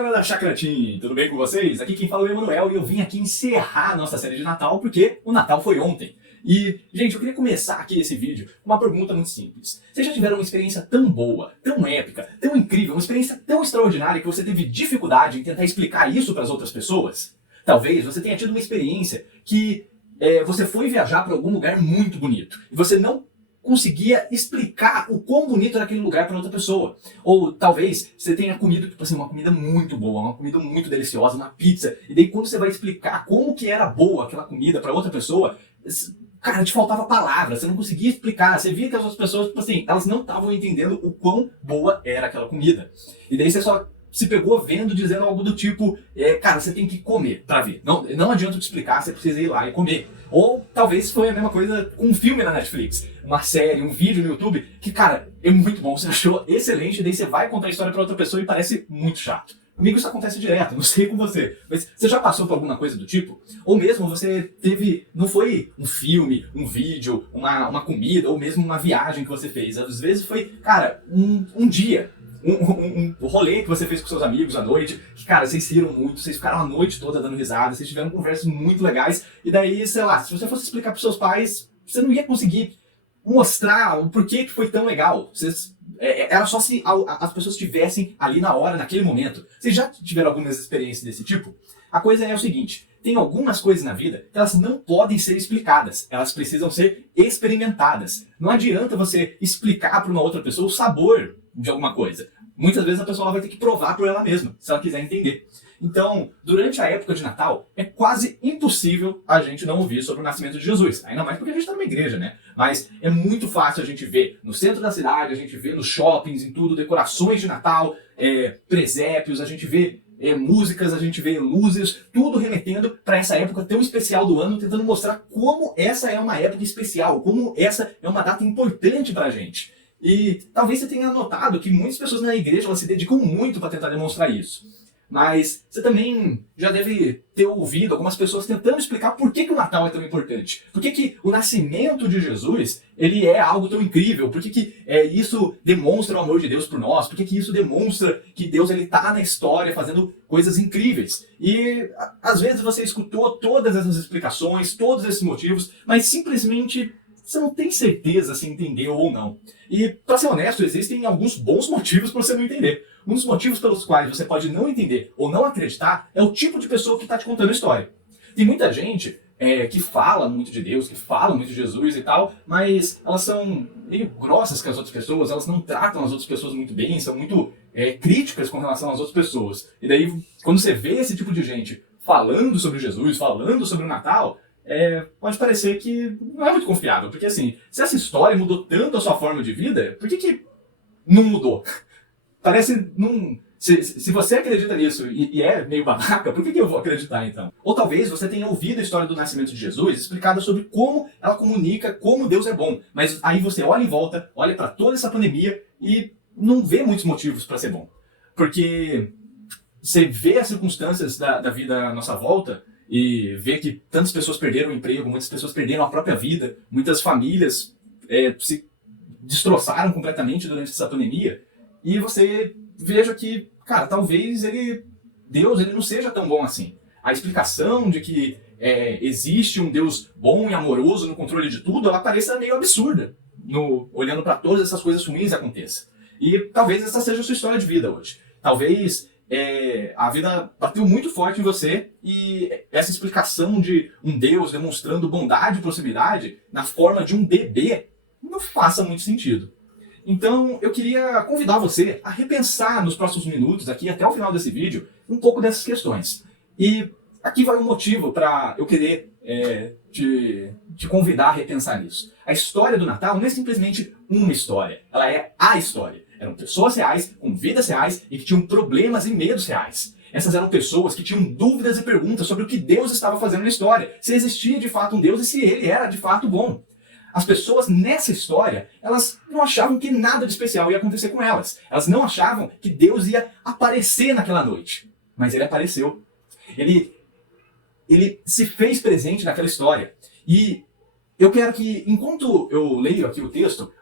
galera da Chácara Team, tudo bem com vocês? Aqui quem fala é o Emanuel e eu vim aqui encerrar a nossa série de Natal porque o Natal foi ontem. E, gente, eu queria começar aqui esse vídeo com uma pergunta muito simples. Vocês já tiveram uma experiência tão boa, tão épica, tão incrível, uma experiência tão extraordinária que você teve dificuldade em tentar explicar isso para as outras pessoas? Talvez você tenha tido uma experiência que você foi viajar para algum lugar muito bonito e você não conseguia explicar o quão bonito era aquele lugar para outra pessoa. Ou talvez você tenha comido tipo assim, uma comida muito boa, uma comida muito deliciosa, uma pizza, e daí quando você vai explicar como que era boa aquela comida para outra pessoa, cara, te faltava palavras, você não conseguia explicar, você via que as outras pessoas, tipo assim, elas não estavam entendendo o quão boa era aquela comida. E daí você só se pegou vendo, dizendo algo do tipo, cara, você tem que comer pra ver. Não adianta te explicar, você precisa ir lá e comer. Ou talvez foi a mesma coisa com um filme na Netflix, uma série, um vídeo no YouTube, que, cara, é muito bom, você achou excelente, daí você vai contar a história pra outra pessoa e parece muito chato. Comigo isso acontece direto, não sei com você, mas você já passou por alguma coisa do tipo? Ou mesmo você teve, não foi um filme, um vídeo, uma comida, ou mesmo uma viagem que você fez. Às vezes foi, cara, um dia, um rolê que você fez com seus amigos à noite, que, cara, vocês riram muito, vocês ficaram a noite toda dando risada, vocês tiveram conversas muito legais, e daí, sei lá, se você fosse explicar pros seus pais, você não ia conseguir mostrar o porquê que foi tão legal. Era só se as pessoas estivessem ali na hora, naquele momento. Vocês já tiveram algumas experiências desse tipo? A coisa é o seguinte, tem algumas coisas na vida que elas não podem ser explicadas, elas precisam ser experimentadas. Não adianta você explicar para uma outra pessoa o sabor de alguma coisa. Muitas vezes a pessoa vai ter que provar por ela mesma, se ela quiser entender. Então, durante a época de Natal, é quase impossível a gente não ouvir sobre o nascimento de Jesus. Ainda mais porque a gente está numa igreja, né? Mas é muito fácil a gente ver no centro da cidade, a gente vê nos shoppings, em tudo, decorações de Natal, presépios, a gente vê músicas, a gente vê luzes, tudo remetendo para essa época tão especial do ano, tentando mostrar como essa é uma época especial, como essa é uma data importante para a gente. E talvez você tenha notado que muitas pessoas na igreja elas se dedicam muito para tentar demonstrar isso. Mas você também já deve ter ouvido algumas pessoas tentando explicar por que o Natal é tão importante. Por que o nascimento de Jesus ele é algo tão incrível. Por que isso demonstra o amor de Deus por nós. Por que isso demonstra que Deus está na história fazendo coisas incríveis. E às vezes você escutou todas essas explicações, todos esses motivos, mas simplesmente você não tem certeza se entendeu ou não. E, para ser honesto, existem alguns bons motivos para você não entender. Um dos motivos pelos quais você pode não entender ou não acreditar é o tipo de pessoa que está te contando a história. Tem muita gente que fala muito de Deus, que fala muito de Jesus e tal, mas elas são meio grossas com as outras pessoas, elas não tratam as outras pessoas muito bem, são muito críticas com relação às outras pessoas. E daí, quando você vê esse tipo de gente falando sobre Jesus, falando sobre o Natal, pode parecer que não é muito confiável, porque assim, se essa história mudou tanto a sua forma de vida, por que não mudou? Parece não... Se você acredita nisso e é meio babaca, por que eu vou acreditar então? Ou talvez você tenha ouvido a história do nascimento de Jesus explicada sobre como ela comunica como Deus é bom, mas aí você olha em volta, olha para toda essa pandemia e não vê muitos motivos para ser bom. Porque você vê as circunstâncias da vida à nossa volta e vê que tantas pessoas perderam o emprego, muitas pessoas perderam a própria vida, muitas famílias se destroçaram completamente durante essa pandemia, e você veja que, cara, talvez Deus não seja tão bom assim. A explicação de que existe um Deus bom e amoroso no controle de tudo, ela pareça meio absurda, olhando para todas essas coisas ruins que aconteçam. E talvez essa seja a sua história de vida hoje. Talvez a vida bateu muito forte em você e essa explicação de um Deus demonstrando bondade e proximidade na forma de um bebê não faça muito sentido. Então eu queria convidar você a repensar nos próximos minutos, aqui até o final desse vídeo, um pouco dessas questões. E aqui vai um motivo para eu querer te convidar a repensar nisso. A história do Natal não é simplesmente uma história, ela é a história. Eram pessoas reais, com vidas reais e que tinham problemas e medos reais. Essas eram pessoas que tinham dúvidas e perguntas sobre o que Deus estava fazendo na história, se existia de fato um Deus e se ele era de fato bom. As pessoas nessa história, elas não achavam que nada de especial ia acontecer com elas. Elas não achavam que Deus ia aparecer naquela noite. Mas ele apareceu. Ele se fez presente naquela história. E eu quero que, enquanto eu leio aqui o texto,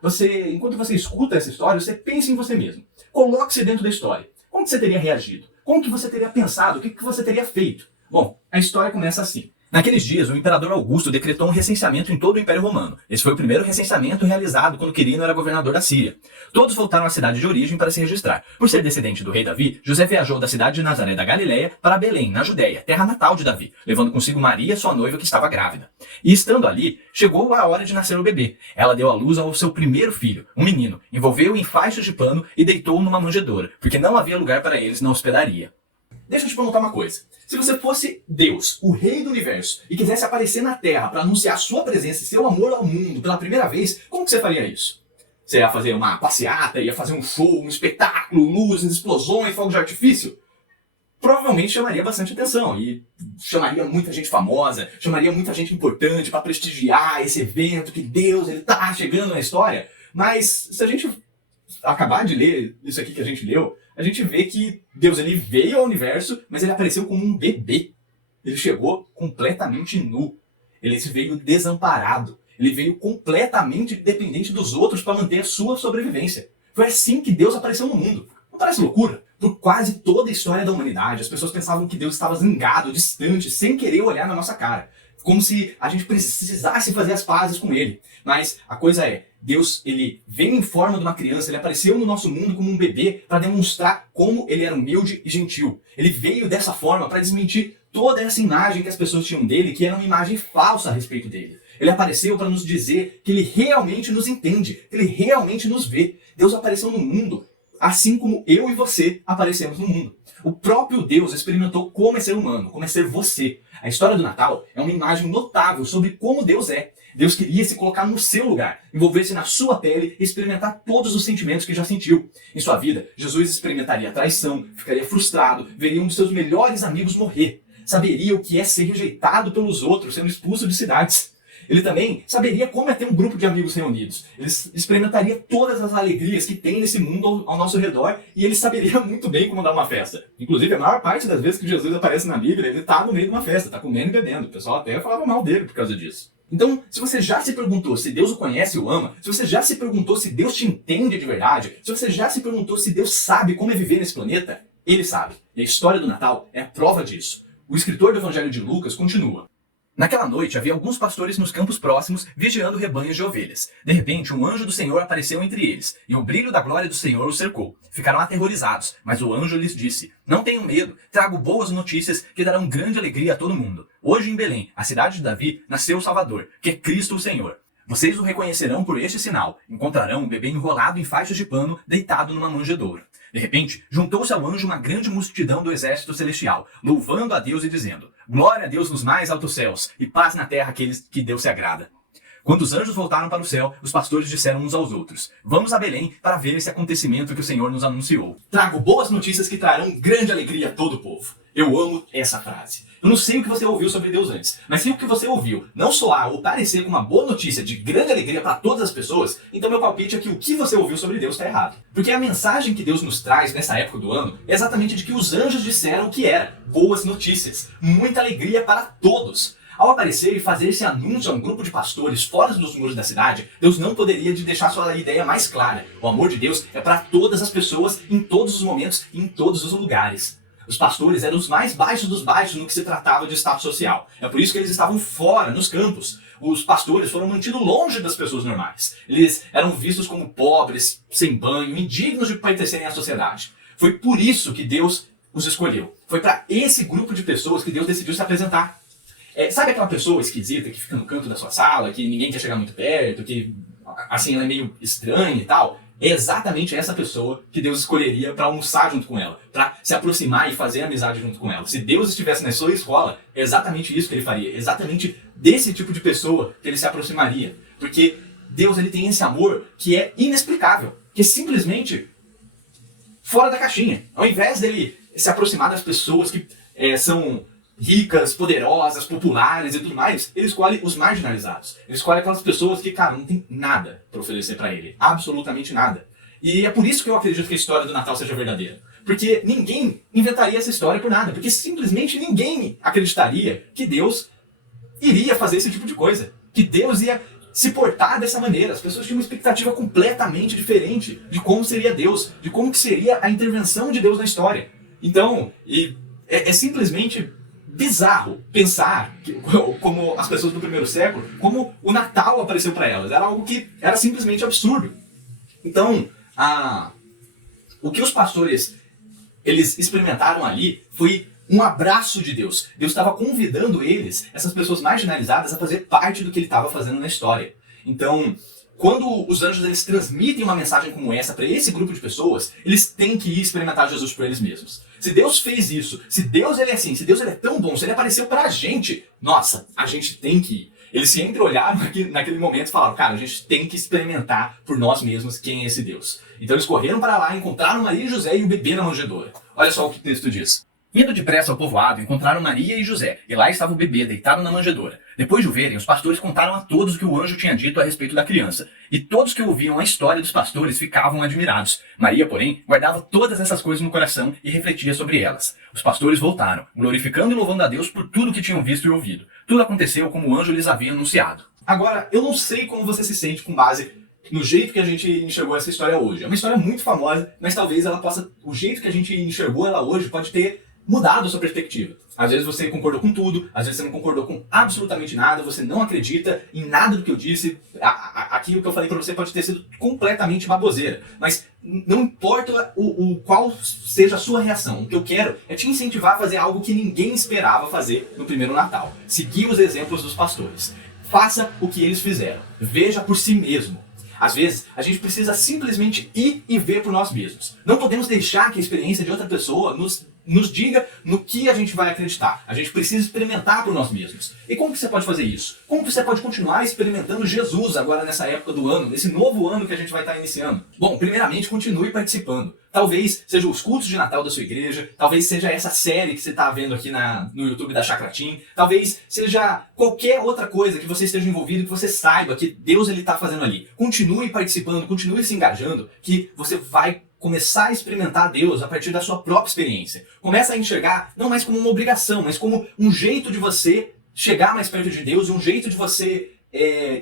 enquanto você escuta essa história, você pense em você mesmo. Coloque-se dentro da história. Como você teria reagido? como que você teria pensado? O que você teria feito? Bom, a história começa assim. Naqueles dias, o imperador Augusto decretou um recenseamento em todo o Império Romano. Esse foi o primeiro recenseamento realizado quando Quirino era governador da Síria. Todos voltaram à cidade de origem para se registrar. Por ser descendente do rei Davi, José viajou da cidade de Nazaré da Galileia para Belém, na Judéia, terra natal de Davi, levando consigo Maria, sua noiva, que estava grávida. E estando ali, chegou a hora de nascer o bebê. Ela deu à luz ao seu primeiro filho, um menino, envolveu-o em faixas de pano e deitou-o numa manjedoura, porque não havia lugar para eles na hospedaria. Deixa eu te perguntar uma coisa. Se você fosse Deus, o rei do universo, e quisesse aparecer na Terra para anunciar sua presença e seu amor ao mundo pela primeira vez, como que você faria isso? Você ia fazer uma passeata, ia fazer um show, um espetáculo, luzes, explosões, fogos de artifício? Provavelmente chamaria bastante atenção e chamaria muita gente famosa, chamaria muita gente importante para prestigiar esse evento que Deus está chegando na história. Mas se a gente acabar de ler isso aqui que a gente leu, a gente vê que Deus ele veio ao universo, mas ele apareceu como um bebê. Ele chegou completamente nu. Ele veio desamparado. Ele veio completamente dependente dos outros para manter a sua sobrevivência. Foi assim que Deus apareceu no mundo. Não parece loucura? Por quase toda a história da humanidade, as pessoas pensavam que Deus estava zangado, distante, sem querer olhar na nossa cara. Como se a gente precisasse fazer as pazes com ele. Mas a coisa é, Deus ele veio em forma de uma criança, ele apareceu no nosso mundo como um bebê para demonstrar como ele era humilde e gentil. Ele veio dessa forma para desmentir toda essa imagem que as pessoas tinham dele, que era uma imagem falsa a respeito dele. Ele apareceu para nos dizer que ele realmente nos entende, que ele realmente nos vê. Deus apareceu no mundo, assim como eu e você aparecemos no mundo. O próprio Deus experimentou como é ser humano, como é ser você. A história do Natal é uma imagem notável sobre como Deus é. Deus queria se colocar no seu lugar, envolver-se na sua pele e experimentar todos os sentimentos que já sentiu. Em sua vida, Jesus experimentaria traição, ficaria frustrado, veria um dos seus melhores amigos morrer. Saberia o que é ser rejeitado pelos outros, sendo expulso de cidades. Ele também saberia como é ter um grupo de amigos reunidos. Ele experimentaria todas as alegrias que tem nesse mundo ao nosso redor e ele saberia muito bem como dar uma festa. Inclusive, a maior parte das vezes que Jesus aparece na Bíblia, ele está no meio de uma festa, está comendo e bebendo. O pessoal até falava mal dele por causa disso. Então, se você já se perguntou se Deus o conhece e o ama, se você já se perguntou se Deus te entende de verdade, se você já se perguntou se Deus sabe como é viver nesse planeta, ele sabe. E a história do Natal é a prova disso. O escritor do Evangelho de Lucas continua. Naquela noite havia alguns pastores nos campos próximos, vigiando rebanhos de ovelhas. De repente, um anjo do Senhor apareceu entre eles, e o brilho da glória do Senhor os cercou. Ficaram aterrorizados, mas o anjo lhes disse, não tenham medo, trago boas notícias que darão grande alegria a todo mundo. Hoje em Belém, a cidade de Davi, nasceu o Salvador, que é Cristo o Senhor. Vocês o reconhecerão por este sinal. Encontrarão um bebê enrolado em faixas de pano, deitado numa manjedoura. De repente, juntou-se ao anjo uma grande multidão do exército celestial, louvando a Deus e dizendo, glória a Deus nos mais altos céus, e paz na terra àqueles que Deus se agrada. Quando os anjos voltaram para o céu, os pastores disseram uns aos outros, vamos a Belém para ver esse acontecimento que o Senhor nos anunciou. Trago boas notícias que trarão grande alegria a todo o povo. Eu amo essa frase. Eu não sei o que você ouviu sobre Deus antes, mas se o que você ouviu não soar ou parecer com uma boa notícia de grande alegria para todas as pessoas, então meu palpite é que o que você ouviu sobre Deus está errado. Porque a mensagem que Deus nos traz nessa época do ano é exatamente de que os anjos disseram que era boas notícias, muita alegria para todos. Ao aparecer e fazer esse anúncio a um grupo de pastores fora dos muros da cidade, Deus não poderia deixar sua ideia mais clara. O amor de Deus é para todas as pessoas, em todos os momentos e em todos os lugares. Os pastores eram os mais baixos dos baixos no que se tratava de status social. É por isso que eles estavam fora, nos campos. Os pastores foram mantidos longe das pessoas normais. Eles eram vistos como pobres, sem banho, indignos de pertencerem à sociedade. Foi por isso que Deus os escolheu. Foi para esse grupo de pessoas que Deus decidiu se apresentar. Sabe aquela pessoa esquisita que fica no canto da sua sala, que ninguém quer chegar muito perto, que assim ela é meio estranha e tal? É exatamente essa pessoa que Deus escolheria para almoçar junto com ela, para se aproximar e fazer amizade junto com ela. Se Deus estivesse na sua escola, é exatamente isso que ele faria, exatamente desse tipo de pessoa que ele se aproximaria. Porque Deus ele tem esse amor que é inexplicável, que é simplesmente fora da caixinha. Ao invés dele se aproximar das pessoas que são ricas, poderosas, populares e tudo mais, ele escolhe os marginalizados. Ele escolhe aquelas pessoas que, cara, não tem nada para oferecer para ele. Absolutamente nada. E é por isso que eu acredito que a história do Natal seja verdadeira. Porque ninguém inventaria essa história por nada. Porque simplesmente ninguém acreditaria que Deus iria fazer esse tipo de coisa. Que Deus ia se portar dessa maneira. As pessoas tinham uma expectativa completamente diferente de como seria Deus, de como que seria a intervenção de Deus na história. Então, é simplesmente bizarro pensar como as pessoas do primeiro século, como o Natal apareceu para elas. Era algo que era simplesmente absurdo. Então, o que os pastores eles experimentaram ali foi um abraço de Deus. Deus estava convidando eles, essas pessoas marginalizadas, a fazer parte do que ele estava fazendo na história. Então, quando os anjos eles transmitem uma mensagem como essa para esse grupo de pessoas, eles têm que ir experimentar Jesus por eles mesmos. Se Deus fez isso, se Deus ele é assim, se Deus ele é tão bom, se ele apareceu pra gente, nossa, a gente tem que ir. Eles se entreolharam naquele momento e falaram, cara, a gente tem que experimentar por nós mesmos quem é esse Deus. Então eles correram para lá, encontraram Maria e José e o bebê na manjedoura. Olha só o que o texto diz. Indo depressa ao povoado, encontraram Maria e José, e lá estava o bebê deitado na manjedoura. Depois de o verem, os pastores contaram a todos o que o anjo tinha dito a respeito da criança. E todos que ouviam a história dos pastores ficavam admirados. Maria, porém, guardava todas essas coisas no coração e refletia sobre elas. Os pastores voltaram, glorificando e louvando a Deus por tudo que tinham visto e ouvido. Tudo aconteceu como o anjo lhes havia anunciado. Agora, eu não sei como você se sente com base no jeito que a gente enxergou essa história hoje. É uma história muito famosa, mas talvez ela possa... O jeito que a gente enxergou ela hoje pode ter mudado a sua perspectiva. Às vezes você concordou com tudo, às vezes você não concordou com absolutamente nada, você não acredita em nada do que eu disse. Aquilo que eu falei pra você pode ter sido completamente baboseira. Mas não importa qual seja a sua reação. O que eu quero é te incentivar a fazer algo que ninguém esperava fazer no primeiro Natal. Seguir os exemplos dos pastores. Faça o que eles fizeram. Veja por si mesmo. Às vezes, a gente precisa simplesmente ir e ver por nós mesmos. Não podemos deixar que a experiência de outra pessoa nos diga no que a gente vai acreditar. A gente precisa experimentar por nós mesmos. E como que você pode fazer isso? Como que você pode continuar experimentando Jesus agora nessa época do ano, nesse novo ano que a gente vai estar iniciando? Bom, primeiramente, continue participando. Talvez seja os cultos de Natal da sua igreja, talvez seja essa série que você está vendo aqui no YouTube da Chakra Team, talvez seja qualquer outra coisa que você esteja envolvido, que você saiba que Deus está fazendo ali. Continue participando, continue se engajando, que você vai começar a experimentar Deus a partir da sua própria experiência. Começa a enxergar não mais como uma obrigação, mas como um jeito de você chegar mais perto de Deus e um jeito de você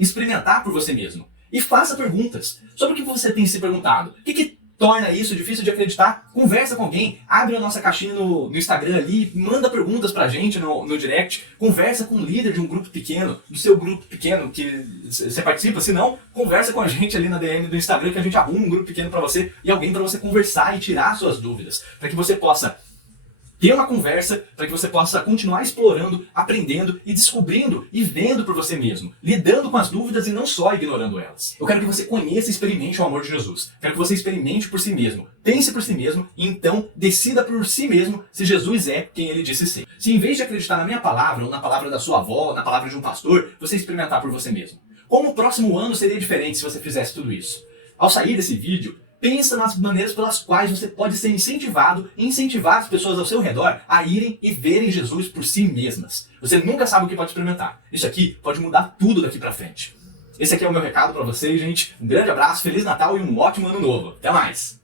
experimentar por você mesmo. E faça perguntas sobre o que você tem se perguntado. O que torna isso difícil de acreditar? Conversa com alguém, abre a nossa caixinha no Instagram ali, manda perguntas pra gente no direct, conversa com um líder de um grupo pequeno, do seu grupo pequeno que você participa, se não, conversa com a gente ali na DM do Instagram que a gente arruma um grupo pequeno pra você e alguém pra você conversar e tirar suas dúvidas, para que você possa ter uma conversa, para que você possa continuar explorando, aprendendo e descobrindo e vendo por você mesmo, lidando com as dúvidas e não só ignorando elas. Eu quero que você conheça e experimente o amor de Jesus. Quero que você experimente por si mesmo, pense por si mesmo e então decida por si mesmo se Jesus é quem ele disse ser. Se em vez de acreditar na minha palavra ou na palavra da sua avó, na palavra de um pastor, você experimentar por você mesmo. Como o próximo ano seria diferente se você fizesse tudo isso? Ao sair desse vídeo, pensa nas maneiras pelas quais você pode ser incentivado e incentivar as pessoas ao seu redor a irem e verem Jesus por si mesmas. Você nunca sabe o que pode experimentar. Isso aqui pode mudar tudo daqui pra frente. Esse aqui é o meu recado pra vocês, gente. Um grande abraço, Feliz Natal e um ótimo Ano Novo. Até mais!